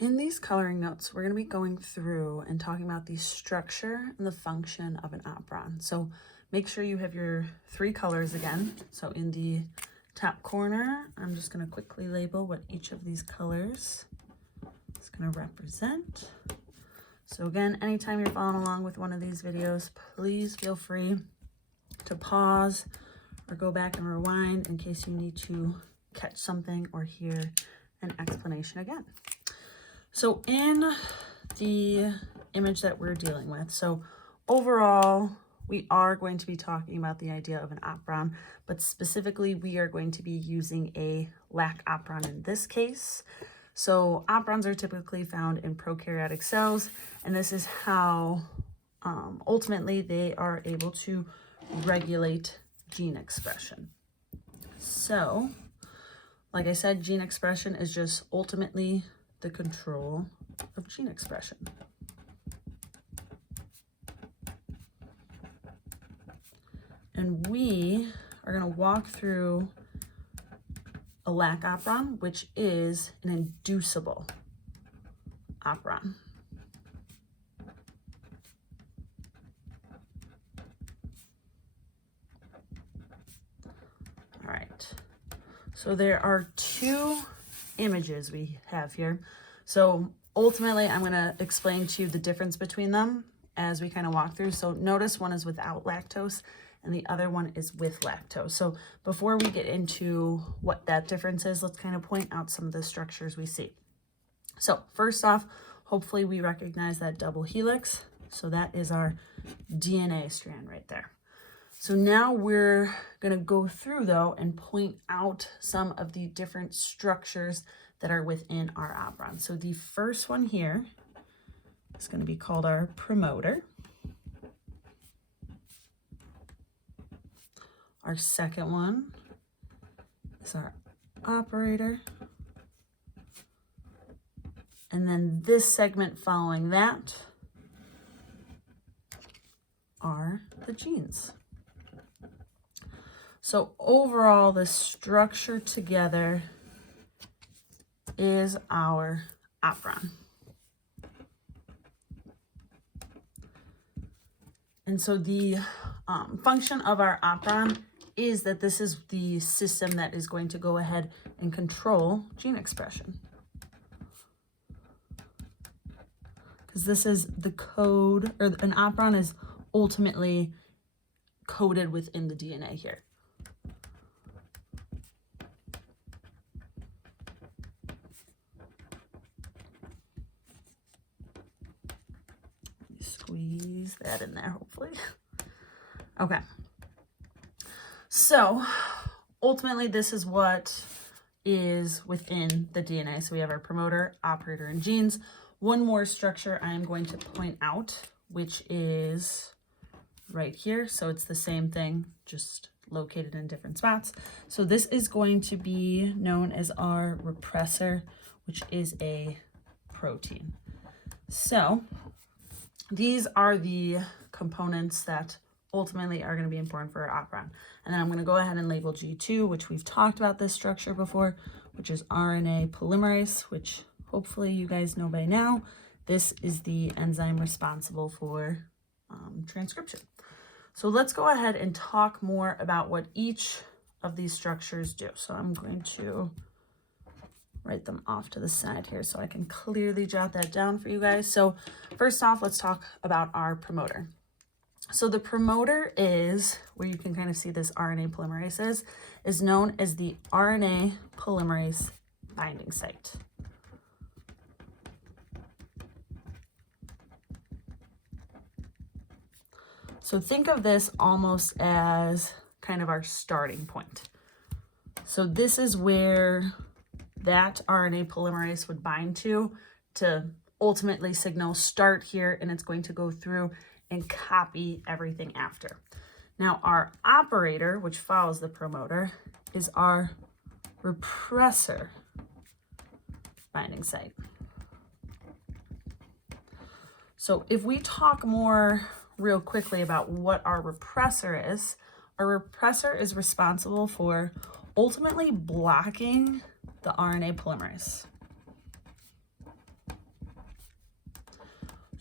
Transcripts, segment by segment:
In these coloring notes, we're going to be going through and talking about the structure and the function of an operon. So make sure you have your 3 colors again. So in the top corner, I'm just going to quickly label what each of these colors is going to represent. So again, anytime you're following along with one of these videos, please feel free to pause or go back and rewind in case you need to catch something or hear an explanation again. So in the image that we're dealing with, so overall, we are going to be talking about the idea of an operon, but specifically we are going to be using a lac operon in this case. So operons are typically found in prokaryotic cells, and this is how ultimately they are able to regulate gene expression. So, like I said, gene expression is just ultimately the control of gene expression. And we are going to walk through a lac operon, which is an inducible operon. All right, so there are 2 images we have here. So ultimately, I'm going to explain to you the difference between them as we kind of walk through. So notice one is without lactose and the other one is with lactose. So before we get into what that difference is, let's kind of point out some of the structures we see. So first off, hopefully we recognize that double helix. So that is our DNA strand right there. So now we're going to go through though and point out some of the different structures that are within our operon. So the first one here is going to be called our promoter. Our second one is our operator. And then this segment following that are the genes. So overall, the structure together is our operon. And so the function of our operon is that this is the system that is going to go ahead and control gene expression. Because this is the code, or an operon is ultimately coded within the DNA here. Squeeze that in there, hopefully. Okay. So ultimately, this is what is within the DNA. So we have our promoter, operator, and genes. One more structure I'm going to point out, which is right here. So it's the same thing, just located in different spots. So this is going to be known as our repressor, which is a protein. So these are the components that ultimately are going to be important for our operon. And then I'm going to go ahead and label G2, which we've talked about this structure before, which is RNA polymerase, which hopefully you guys know by now. This is the enzyme responsible for transcription. So let's go ahead and talk more about what each of these structures do. So I'm going to write them off to the side here so I can clearly jot that down for you guys. So first off, let's talk about our promoter. So the promoter is, where you can kind of see this RNA polymerase is known as the RNA polymerase binding site. So think of this almost as kind of our starting point. So this is where that RNA polymerase would bind to ultimately signal start here, and it's going to go through and copy everything after. Now our operator, which follows the promoter, is our repressor binding site. So if we talk more real quickly about what our repressor is responsible for ultimately blocking the RNA polymerase.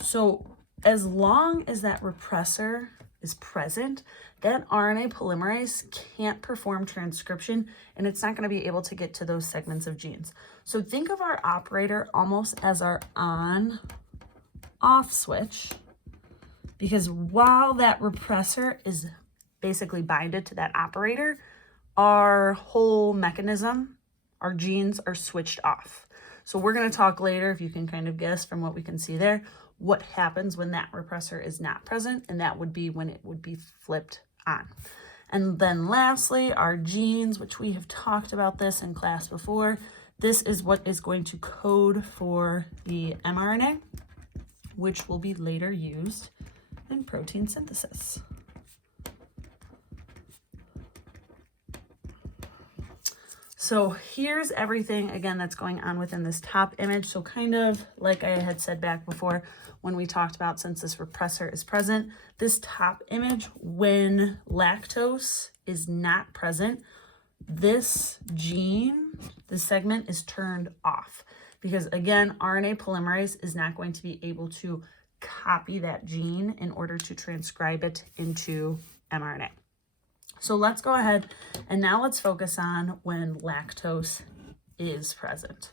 So as long as that repressor is present, that RNA polymerase can't perform transcription, and it's not going to be able to get to those segments of genes. So think of our operator almost as our on-off switch, because while that repressor is basically binded to that operator, our whole mechanism, our genes are switched off. So we're going to talk later, if you can kind of guess from what we can see there, what happens when that repressor is not present, and that would be when it would be flipped on. And then lastly, our genes, which we have talked about this in class before. This is what is going to code for the mRNA, which will be later used in protein synthesis. So here's everything, again, that's going on within this top image. So kind of like I had said back before when we talked about, since this repressor is present, this top image, when lactose is not present, this gene, this segment is turned off. Because again, RNA polymerase is not going to be able to copy that gene in order to transcribe it into mRNA. So let's go ahead and now let's focus on when lactose is present.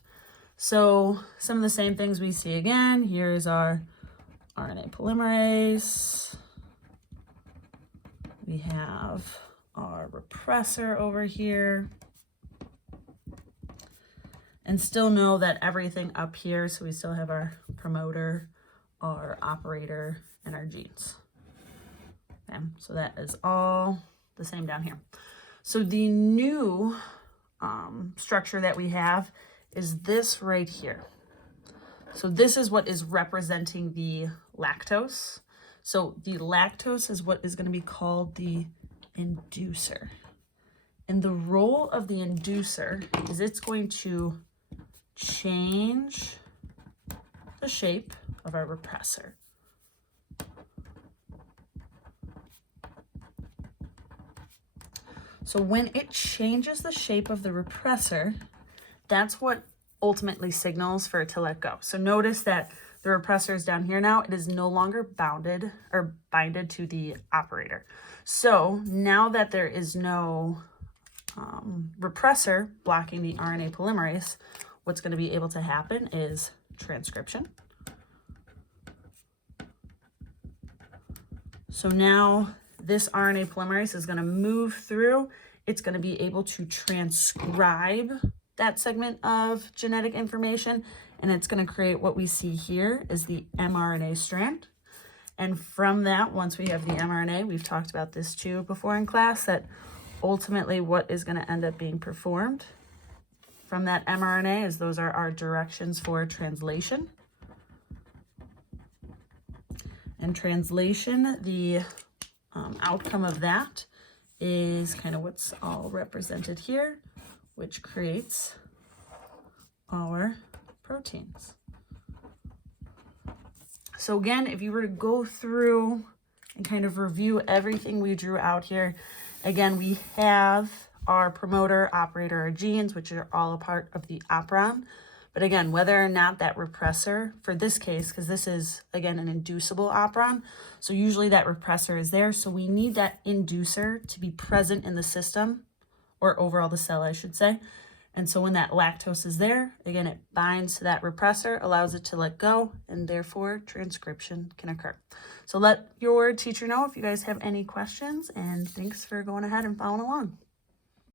So some of the same things we see again. Here's our RNA polymerase. We have our repressor over here. And still know that everything up here, so we still have our promoter, our operator, and our genes. Okay, so that is all the same down here. So the new structure that we have is this right here. So this is what is representing the lactose. So the lactose is what is going to be called the inducer. And the role of the inducer is it's going to change the shape of our repressor. So when it changes the shape of the repressor, that's what ultimately signals for it to let go. So notice that the repressor is down here now. It is no longer bounded or binded to the operator. So now that there is no repressor blocking the RNA polymerase, what's going to be able to happen is transcription. So now this RNA polymerase is going to move through. It's going to be able to transcribe that segment of genetic information, and it's going to create what we see here is the mRNA strand. And from that, once we have the mRNA, we've talked about this too before in class, that ultimately what is going to end up being performed from that mRNA is those are our directions for translation. And translation, the outcome of that is kind of what's all represented here, which creates our proteins. So again, if you were to go through and kind of review everything we drew out here, again, we have our promoter, operator, our genes, which are all a part of the operon. But again, whether or not that repressor, for this case, because this is, again, an inducible operon, so usually that repressor is there. So we need that inducer to be present in the system, or overall the cell, I should say. And so when that lactose is there, again, it binds to that repressor, allows it to let go, and therefore transcription can occur. So let your teacher know if you guys have any questions, and thanks for going ahead and following along.